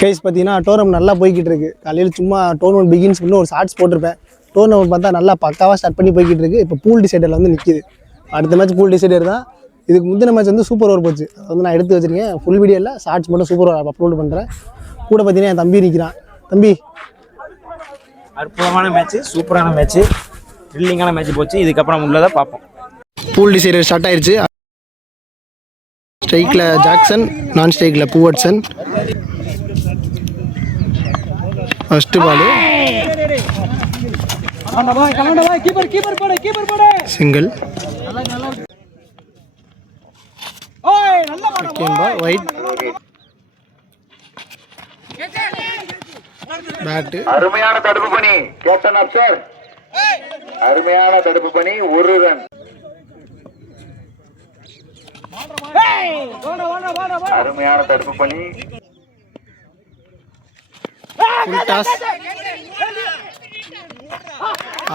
Guys பார்த்தீங்கன்னா tournament நல்லா போய்கிட்டு இருக்கு. காலையில் சும்மா டோர்னமெண்ட் பிகின்ஸ் இன்னும் ஒரு ஷார்ட்ஸ் போட்டிருப்பேன். டோர்னமெண்ட் பார்த்தா நல்லா பக்காவாக ஸ்டார்ட் பண்ணி போய்கிட்டு இருக்கு. இப்போ பூல் டிசைடரில் வந்து நிற்கிது. அடுத்த மேட்ச் பூல் டிசைடர் தான். இதுக்கு முந்தின மேட்ச் வந்து சூப்பர் ஓவர் போச்சு. அது வந்து நான் எடுத்து வச்சிருக்கேன். ஃபுல் வீடியோவில் ஷார்ட்ஸ் மட்டும் சூப்பர் ஓவர் அப்லோட் பண்ணுறேன். கூட பார்த்தீங்கன்னா என் தம்பி நிற்கிறான். தம்பி, அற்புதமான மேட்ச், சூப்பரான மேட்ச், த்ரில்லிங்கான மேட்ச் போச்சு. இதுக்கப்புறம் உள்ளதை பார்ப்போம். பூல் டிசைடர் ஸ்டார்ட் ஆயிடுச்சு. ஸ்ட்ரைக்கில் ஜாக்சன், நான் ஸ்ட்ரைக்கில் பூவட்சன். First ball single. Second ball wide. Bat. அருமையான தடுப்பு பணி கேப்டன் அப்சர், அருமையான தடுப்பு பணி, ஒரு ரன். அருமையான தடுப்பு பணி.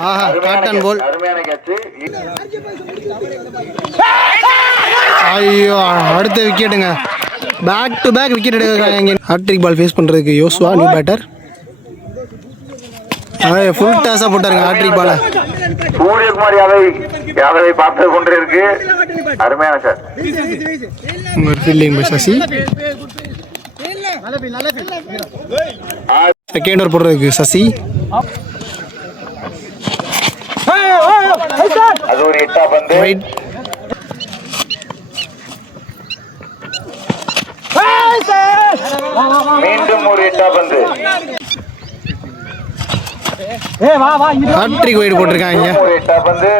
ஆஹா, காட்டன் போல். அருமையான கேட்ச். ஐயோ, அடுத்த விக்கெட்டுங்க. பேக் டு பேக் விக்கெட் எடுக்கிறாங்க. ஹாட்ரிக் பால் ஃபேஸ் பண்ணுறதுக்கு யோசுவா நியூ பேட்டர். ஃபுல் டாஸாக போட்டாருங்க ஹாட்ரிக் பாலை. சூரியகுமார் யாதவை பார்த்து கொண்டிருக்கு. அருமையான sir. Fielding by Sasi. Second over போடுறதுக்கு சசி. அது ஒரு 8 பந்து. ரைட். மீண்டும் ஒரு 8 பந்து. ஹாட்ரிக் வைட் போட்டிருக்காங்க. ஒரு 8 பந்து.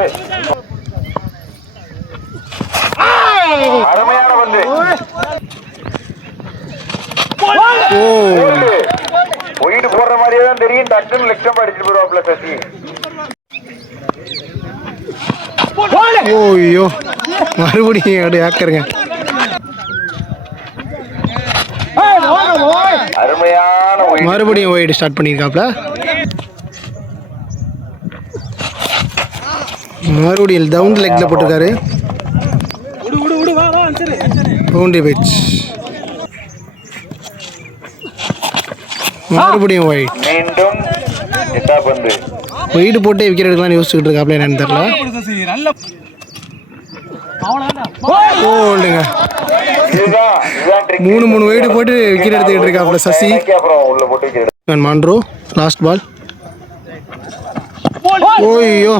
அருமையான பந்து. ஓ, ஒயிட் போடுற மாதிரியே தான் தெரியும். டக்குன்னு லெக்சம் அடிச்சுட்டு போடுவாப்ல சசி. ஓய்யோ, மறுபடியும் அப்படி ஆக்கருங்க. அருமையான மறுபடியும் ஒயிட் ஸ்டார்ட் பண்ணியிருக்காப்ல. மறுபடியும் டவுன் லெக்ல போட்டிருக்காரு. பவுண்டரி பேட்ச். மறுபடியும் ஒயிட். மீண்டும் 8 பந்து. ஒயிட் போட்டே விக்கெட் எடுக்கலாம்னு யோசிச்சுட்டு இருக்காப்ல, என்னன்னு தெரியல. ஓல்டுங்க. 3 ஒயிட் போட்டு விக்கெட் எடுத்துக்கிட்டு இருக்காப்ல சசி. மாண்ட்ரோ last ball. ஓய்யோ,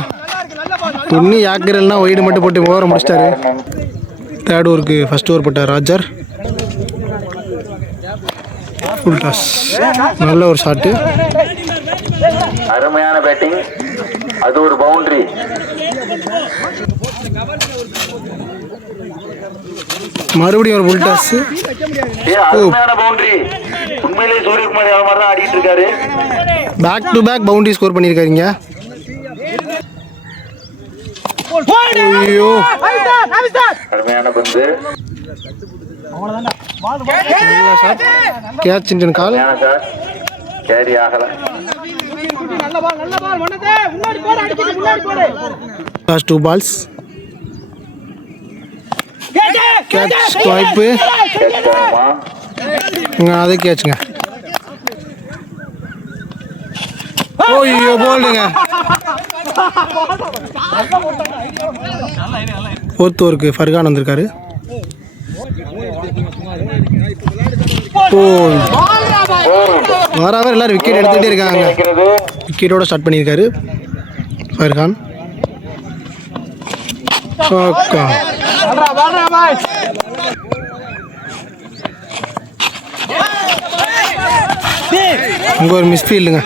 இன்னும் யாக்கிறல்னா ஒயிட் மட்டும் போட்டு ஓவரை முடிச்சிட்டாரு. தேர்ட் ஓவருக்கு ஃபர்ஸ்ட் ஓவர் போட்டார் ராஜர். Full toss. நல்ல ஒரு ஷாட்டு. அருமையான பேட்டிங். அது ஒரு பவுண்டரி. மறுபடியும் ஒரு ஃபுல் டாஸ். அருமையான பவுண்டரி. உண்மையிலேயே சூரியகுமார் யாதவ் மாதிரி தான் ஆடிட்டு இருக்காரு. Back to back boundary score பண்ணியிருக்காருங்க. ஐயோ, அருமையான பந்து. கேட்ச் இன்டன் கால். கேரி ஆகல. Last 2 balls. கேட்ச் வாய்ப்பு. அதே கேட்சுங்க. ஓய்யோ, போல்டுங்க. ஃபோர்த் ஓவருக்கு ஃபர்கான் வந்திருக்காரு. வர எல்லாரும் விக்கெட் எடுத்துகிட்டே இருக்காங்க. விக்கெட்டோட ஸ்டார்ட் பண்ணியிருக்காரு ஃபர்கான். இங்கே ஒரு மிஸ்ஃபீல்டுங்க.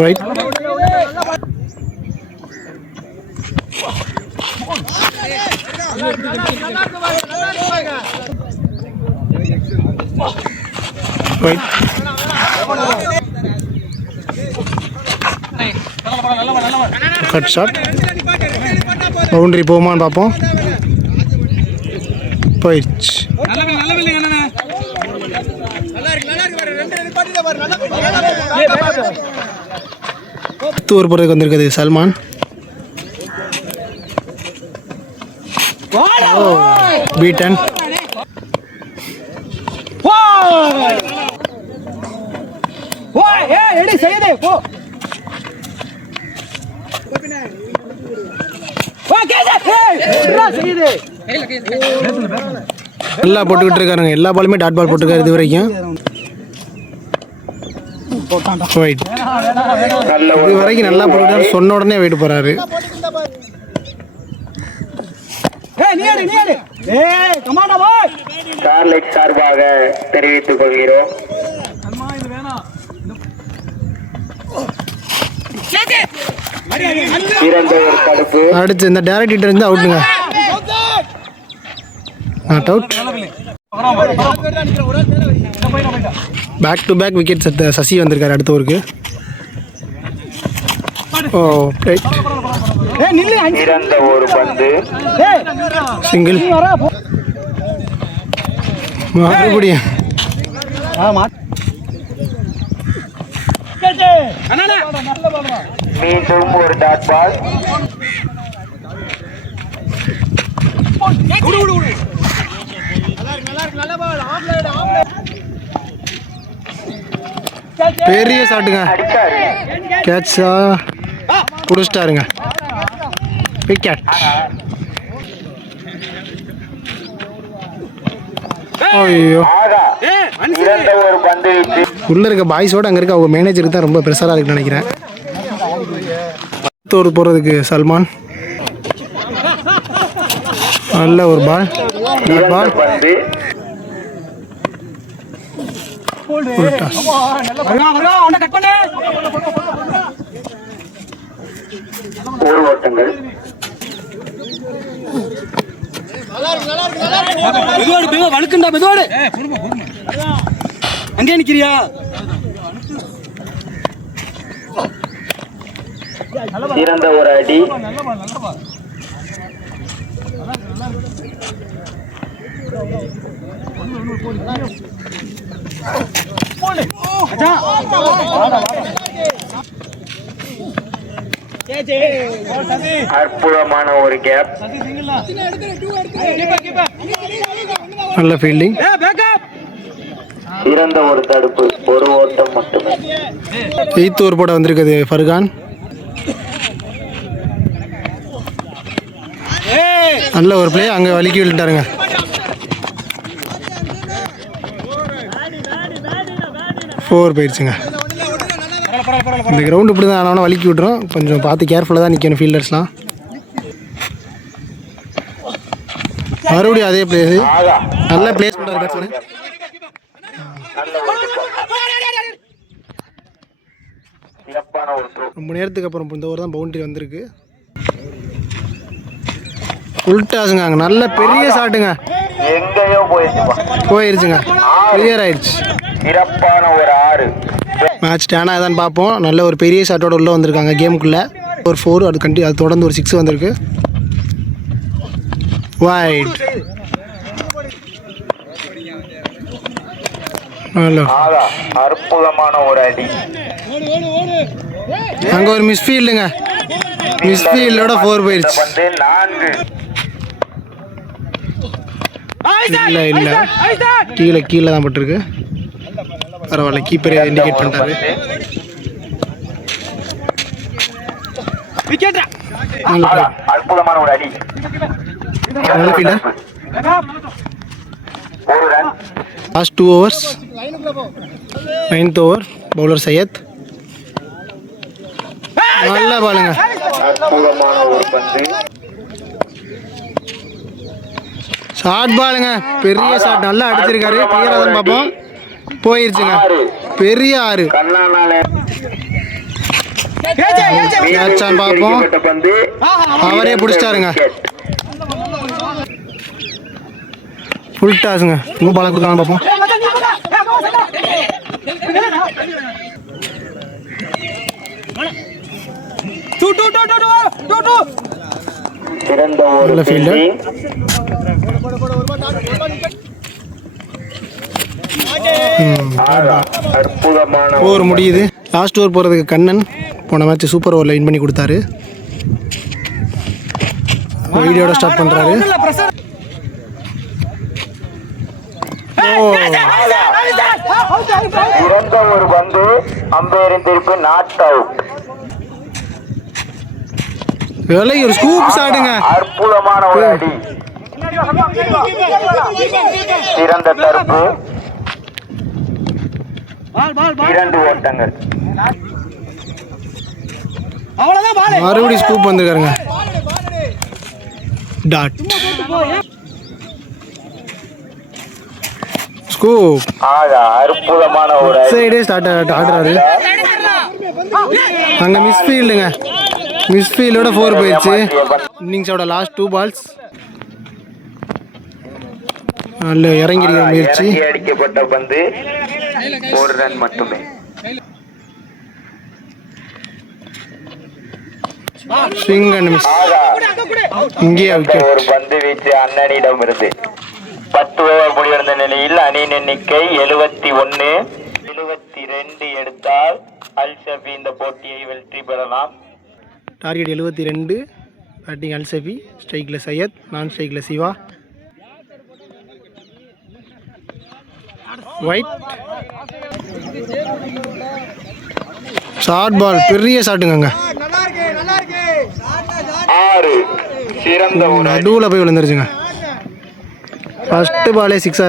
Right. Right. Cut shot. Boundary போகுமான்னு பார்ப்போம். போயிடுச்சு. தூர் போகிறதுக்கு வந்திருக்குது சல்மான். பீட்டன். நல்லா போட்டுக்கிட்டு இருக்காருங்க. எல்லா பாலுமே டாட் பால் போட்டுருக்காரு இது வரைக்கும். இது வரைக்கும் நல்லா போட்டு சொன்ன உடனே வெயிட் போறாரு. ஸ்டார்லைட் சார்பாக தெரிவித்துக் கொள்கிறோம். அடுத்து இந்த டைரக்ட் ஹிட்டர் இருந்து அவுட்டுங்க. Not out. Back to back wicket Sasi வந்திருக்காரு அடுத்த ஓவருக்கு. Oh right. இறந்த ஒரு பந்து சிங்கிள். மறுபடியும் மீண்டும் ஒரு டாட் பால். பெரிய ஷாட்டுங்க. கேட்சா புடிச்சிட்டாருங்க. விக்கெட். ஐயோ உள்ள இருக்க பாய்ஸோட அங்க இருக்க அவங்க மேனேஜருக்கு தான் ரொம்ப ப்ரெஷரா இருக்குன்னு நினைக்கிறேன். தோறு போறதுக்கு சல்மான். நல்ல ஒரு பால். பால் ஒரு ஓட்டங்கள். அங்கே நிக்கிறியா? சிறந்த ஒரு அடி. அற்புதமான ஒரு கேப். நல்ல ஃபீல்டிங். சிறந்த ஒரு தடுப்பு. ஒரு ஓட்டம் மட்டுமே. 8th ஓவர் போட வந்திருக்குது ஃபர்கான். நல்ல ஒரு பிளே. அங்கே வலிக்கி விழுட்டாருங்க. ஃபோர் போயிடுச்சுங்க. இந்த கிரவுண்ட் இப்படி தான் ஆனால் வலிக்கி விட்டுரும். கொஞ்சம் பார்த்து கேர்ஃபுல்லாக தான் நிற்கணும் ஃபீல்டர்ஸ்லாம். மறுபடியும் அதே பிளேஸ். நல்ல பிளேஸ் பண்ணுறாரு பேட்ஸ்மேன். ரொம்ப நேரத்துக்கு அப்புறம் இந்த ஓவர் தான் பவுண்டரி வந்திருக்கு. உல்டாஸுங்க. அங்கே நல்ல பெரிய ஷாட்டுங்க. எங்கேயோ போயிருச்சுங்க. கிளியர் ஆயிடுச்சு. சிறப்பான ஒரு 6. மேட்ச் டேன் ஆகுதான்னு பார்ப்போம். நல்ல ஒரு பெரிய ஷாட்டோட உள்ளே வந்திருக்காங்க கேமுக்குள்ளே. ஒரு 4 அது தொடர்ந்து ஒரு 6 வந்திருக்கு. வைட். அற்புதமான ஒரு அடி. அங்கே ஒரு மிஸ்ஃபீல்டுங்க. மிஸ்ஃபீல்டோட 4 போயிடுச்சு. இல்லை கீழே தான் பட்டிருக்கு. பரவாயில்ல. கீப்பரே இண்டிகேட் பண்ணிட்டாரு. அற்புதமான ஒரு அடி. Last 2 overs. 9th over. Bowler Syed. நல்ல பாலுங்க. அற்புதமான ஒரு பந்து. ஷார்ட் பாலுங்க. பெரிய ஷாட். நல்லா அடிச்சிருக்காரு. கிளியரா தான் பார்ப்போம். போயிருச்சுங்க. பெரிய 6. பார்ப்போம். அவரே பிடிச்சிட்டாருங்க. ஃபுல் டாஸுங்க. இன்னும் பாலம் கொடுக்கலாம் பார்ப்போம். நல்ல ஃபீல்டர். அற்புதமான ஓவர் முடியுது. லாஸ்ட் ஓவர் போகிறதுக்கு கண்ணன் போன மேட்ச் சூப்பர் ஓவரில் வின் பண்ணி கொடுத்தாரு. வீடியோட ஸ்டார்ட் பண்ணுறாரு. சிறந்த ஒரு பந்து, அம்பையரின் தீர்ப்பு நாட் அவுட். விலை ஒரு ஸ்கூப் ஷாட்டுங்க. அற்புதமான ஒரு அடி. சிறந்த தடுப்பு. 2 ஓட்டங்கள். மறுபடியும் ஸ்கூப் வந்திருக்காருங்க. Dot scoop. அற்புதமான ஒரு சைடே ஸ்டார்ட் ஆடுறாரு. அங்கே மிஸ்ஃபீல்டுங்க. மிஸ்ஃபீல்டோட 4 போயிடுச்சு. இன்னிங்ஸோட லாஸ்ட் 2 பால்ஸ். நல்ல இறங்கி முயற்சி. அடிக்கப்பட்ட பந்து 1 ரன் மட்டுமே. Swing and miss. இங்கேயே விக்கெட். ஒரு பந்து வீச்சு அண்ணனிடம் இருந்து 10 ஓவர் முடிவடைந்த நிலையில் அணியின் எண்ணிக்கை 71. 72 எடுத்தால் அல்ஷபி இந்த போட்டியை வெற்றி பெறலாம். டார்கெட் 72. பேட்டிங் அல்சபி, ஸ்ட்ரைக்கில் சையத், நான் ஸ்ட்ரைக்கில் சிவா. ஒயிட் ஷார்ட் பால், பெரிய ஷாட்டுங்க. 6 சிறந்த ஒரு நடுவில் போய் விழுந்துருச்சுங்க. ஃபர்ஸ்ட் பாலே 6.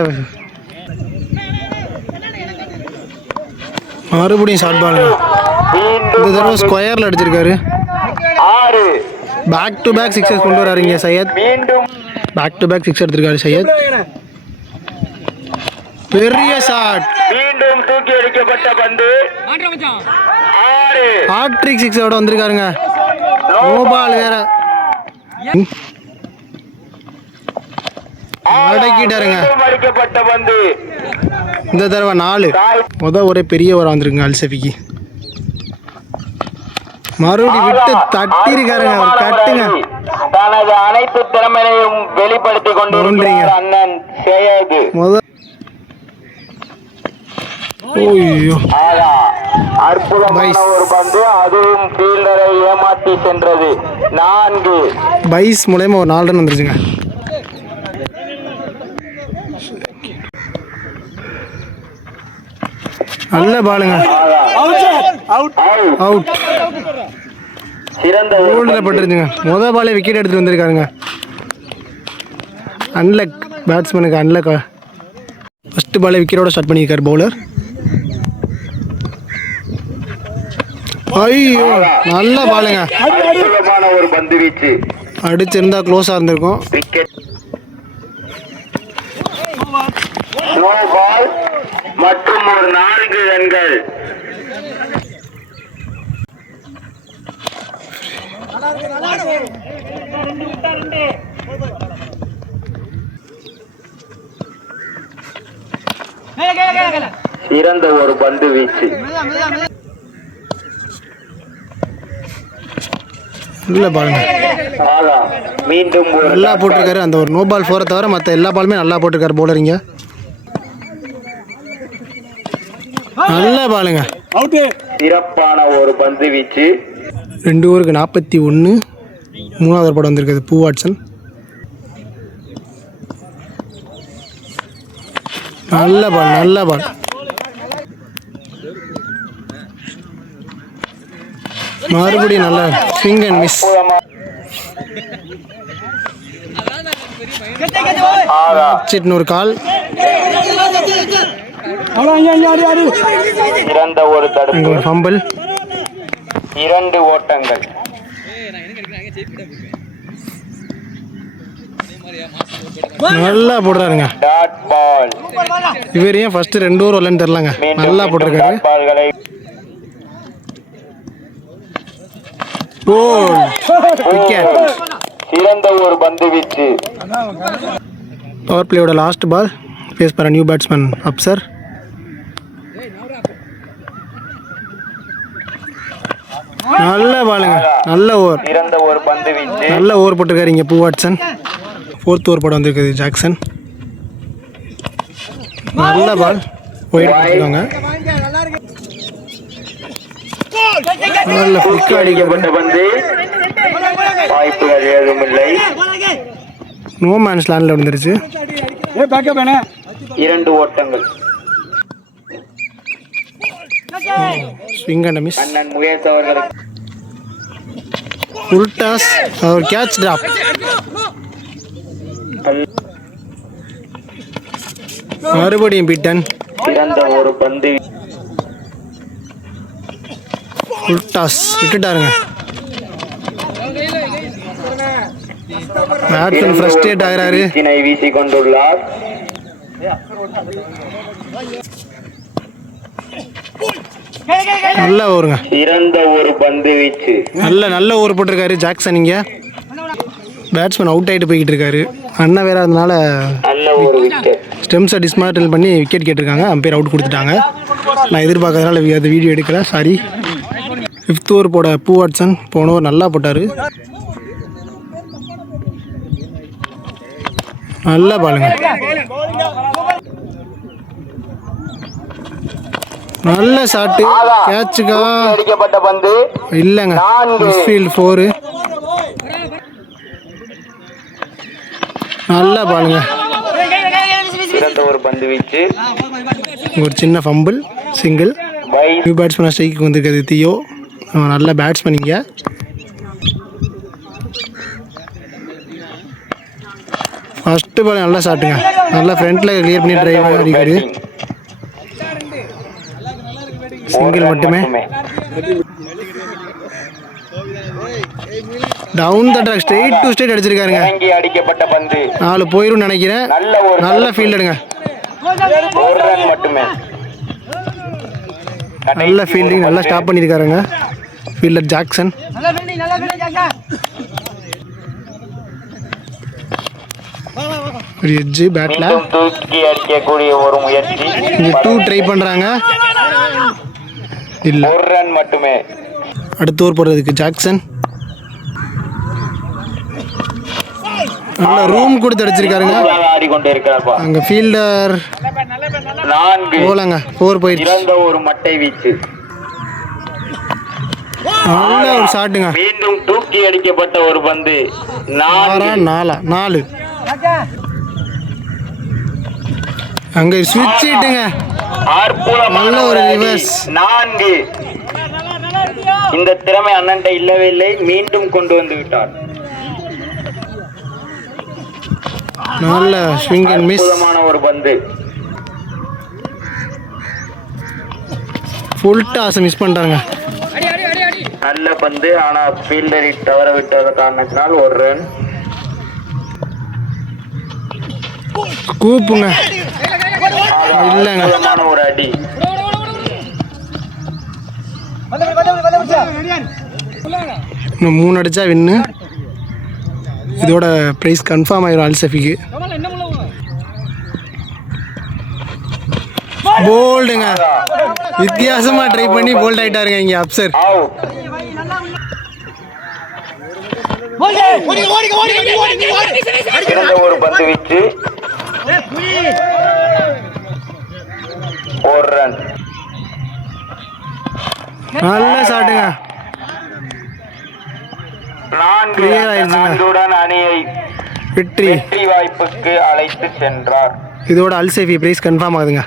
மறுபடியும் ஷார்ட் பாலுங்க. இந்த தடவை ஸ்கொயரில் அடிச்சிருக்காரு. 6 பேக் டு பேக் 6 கொண்டு வராருங்க சையத். மீண்டும் பேக் டு பேக் 6 எடுத்திருக்காரு சையத். பெரிய ஷாட். மீண்டும் தூக்கி அடிக்கப்பட்ட பந்து 6. ஹாட்ரிக் 6 வந்திருக்காருங்க. நோ பால் வேற. அடக்கிட்டாருங்க. அடிக்கப்பட்ட பந்து இந்த தடவை 4. ஒரே பெரிய ஓவரா வந்திருக்குங்க அல்சபிக்கு. மறுபடியும் விட்டு தட்டி இருக்காருங்க. அவர் கட்டுங்க. தனது அனைத்து திறமையையும் வெளிப்படுத்திக் கொண்டிருக்கிறார் அண்ணன் சேயது. அற்புதமான ஒரு பந்து, அதுவும் ஃபீல்டரை ஏமாற்றி சென்றது. 4. பைஸ் மூலமா ஒரு 4 ரன் வந்துருச்சுங்க. நல்ல பாலுங்க. அவுட். சிறந்த கோல்டில் பட்டுருச்சுங்க. பாலே விக்கெட் எடுத்துட்டு வந்திருக்காருங்க. அன்லக் பேட்ஸ்மேனுக்கு அன்லக். ஃபர்ஸ்ட் பாலே விக்கெட்டோட ஸ்டார்ட் பண்ணியிருக்காரு பவுலர். ஐயோ நல்ல பாலுங்க. அற்புதமான ஒரு பந்து வீச்சு. அடிச்சிருந்தா க்ளோஸாக இருந்திருக்கும். விக்கெட். நோ பால் மற்றும் ஒரு 4 ரன்கள். சிறந்த ஒரு பந்து வீச்சு. நல்ல பாலுங்க. மீண்டும் நல்லா போட்டிருக்காரு. அந்த ஒரு நோ பால் 4 தவிர மற்ற எல்லா பாலுமே நல்லா போட்டிருக்காரு பவுலரிங்க. நல்ல பாலுங்க. சிறப்பான ஒரு பந்து வீச்சு. 2 ஓவருக்கு 41. 3வது படம் வந்திருக்குது பூ வாட்சன். நல்ல பால், நல்ல பால். மறுபடியும் நல்ல ஸ்விங் அண்ட் மிஸ். ஒரு கால். சிறந்த ஒரு தடுப்பு. ஃபம்பிள். 2 ஓட்டங்கள். நல்லா போடுறாருங்க. Dot ball. இவர் ஏன் ஃபர்ஸ்ட் 2 ஓவர் வரலன்னு தெரியலங்க. நல்லா போட்டிருக்காரு. சிறந்த ஒரு பந்து வீச்சு. பவர் பிளேயோட லாஸ்ட் பால். ஃபேஸ் பண்ண நியூ பேட்ஸ்மேன் அப்சர். நல்ல பாலுங்க. நல்ல ஓவர். சிறந்த ஒரு பந்து வீச்சு. நல்ல ஓவர் போட்டிருக்காரு இங்கே பூ வாட்சன். 4th ஓவர் போட வந்திருக்குது ஜாக்சன். நல்ல பால். ஒயிட் கொடுத்துருக்காங்க. நல்ல ஃபிளிக் அடிக்கப்பட்ட பந்து வாய்ப்புகள் ஏதும் இல்லை. நோ மேன்ஸ் லேண்டில் வந்துருச்சு. 2 ஓட்டங்கள். Swing and miss. அண்ணன் முயற்சி அவர்களுக்கு ஃபுல் டாஸ், ஒரு கேட்ச் டிராப். மறுபடியும் பிட்டன். சிறந்த ஒரு பந்து. ஃபுல் டாஸ் விட்டுட்டாருங்க. பேட்ஸ்மேன் ஃப்ரஸ்ட்ரேட் ஆகிறாரு. வீசி கொண்டுள்ளார். நல்ல ஓவருங்க. சிறந்த ஒரு பந்து வீச்சு. நல்ல ஓவர் போட்டிருக்காரு ஜாக்சன். இங்கே பேட்ஸ்மேன் அவுட் ஆகிட்டு போய்கிட்டு இருக்காரு. அண்ணன் வேற அதனால நல்ல ஒரு விக்கெட். ஸ்டெம்ஸை டிஸ்மாண்டில் பண்ணி விக்கெட் கேட்டிருக்காங்க. அம்பையர் அவுட் கொடுத்துட்டாங்க. நான் எதிர்பார்க்கறதுனால அந்த வீடியோ எடுக்கல, சாரி. 5th ஓவர் போட பூ வாட்சன் போன ஓவர் நல்லா போட்டார். நல்லா பாருங்க. நல்ல ஷாட்டு. கேட்சுக்கா அடிக்கப்பட்ட பந்து இல்லைங்க. மிஸ்ஃபீல்ட் 4. நல்லா பாருங்க. சிறந்த ஒரு பந்து வீச்சு. ஒரு சின்ன fumble single. New batsman strike வந்திருக்கிறது தியோ. நல்ல பேட்ஸ்மேன். இங்கே ஃபஸ்ட்டு பால் நல்லா ஷாட்டுங்க. நல்லா ஃப்ரண்ட்டில் கிளியர் பண்ணி ட்ரைவ் அடிக்காரு. சிங்கிள் மட்டுமே. Down the track straight to straight அடிச்சிருக்காருங்க. அடிக்கப்பட்ட பந்து 4 போயிரும் நினைக்கிறேன். நல்ல ஃபீல்டுங்க. ஒரு ரன் மட்டுமே. நல்ல ஃபீல்டிங். நல்லா ஸ்டாப் பண்ணியிருக்காருங்க ஃபீல்டர் ஜாக்சன். ஒரு எட்ஜு பேட்ல தூக்கி அடிக்கக்கூடிய ஒரு முயற்சி. இங்கே 2 ட்ரை பண்ணுறாங்க. இல்லை, ஒரு ரன் மட்டுமே. அடுத்த ஓவர் போடுறதுக்கு ஜாக்சன் நல்ல ரூம் கொடுத்து அடிச்சிருக்காருங்க. அங்கே ஃபீல்டர் 4 போலங்க. 4 போயிடுச்சு. சிறந்த ஒரு மட்டை வீச்சு. நல்ல ஒரு ஷாட்டுங்க. மீண்டும் தூக்கி அடிக்கப்பட்ட ஒரு பந்து 4. அங்க ஸ்விட்ச் ஹிட்டுங்க. நல்ல ஒரு ரிவர்ஸ். 4. இந்த திறமை அண்ணன்ட்ட இல்லவே இல்லை. மீண்டும் கொண்டு வந்து விட்டார். நல்ல ஸ்விங் அண்ட் மிஸ். அற்புதமான ஒரு பந்து. ஃபுல் டாஸ் மிஸ் பண்ணிட்டாங்க. நல்ல பந்து. ஆனா ஃபீல்டரை தவற விட்டத காரணத்தினால் ஒரு ரன். கூப்புங்க. இல்லைங்க. அற்புதமான ஒரு அடி. இன்னும் 3 அடிச்சா வின்னு. இதோட ப்ரைஸ் கன்ஃபார்ம் ஆயிரும் அல்சஃபிக்கு. போல்டுங்க. வித்தியாசமா ட்ரை பண்ணி போல்ட் ஆயிட்டாருங்க இங்க அப்சர். சிறந்த ஒரு பந்து வீச்சு. ஒரு ரன். நல்ல ஷாட்டுங்க. 4 அணியை வெற்றி வாய்ப்புக்கு அழைத்து சென்றார். இதோட அல்சஃபி பிரைஸ் கன்ஃபார்ம் ஆகுதுங்க.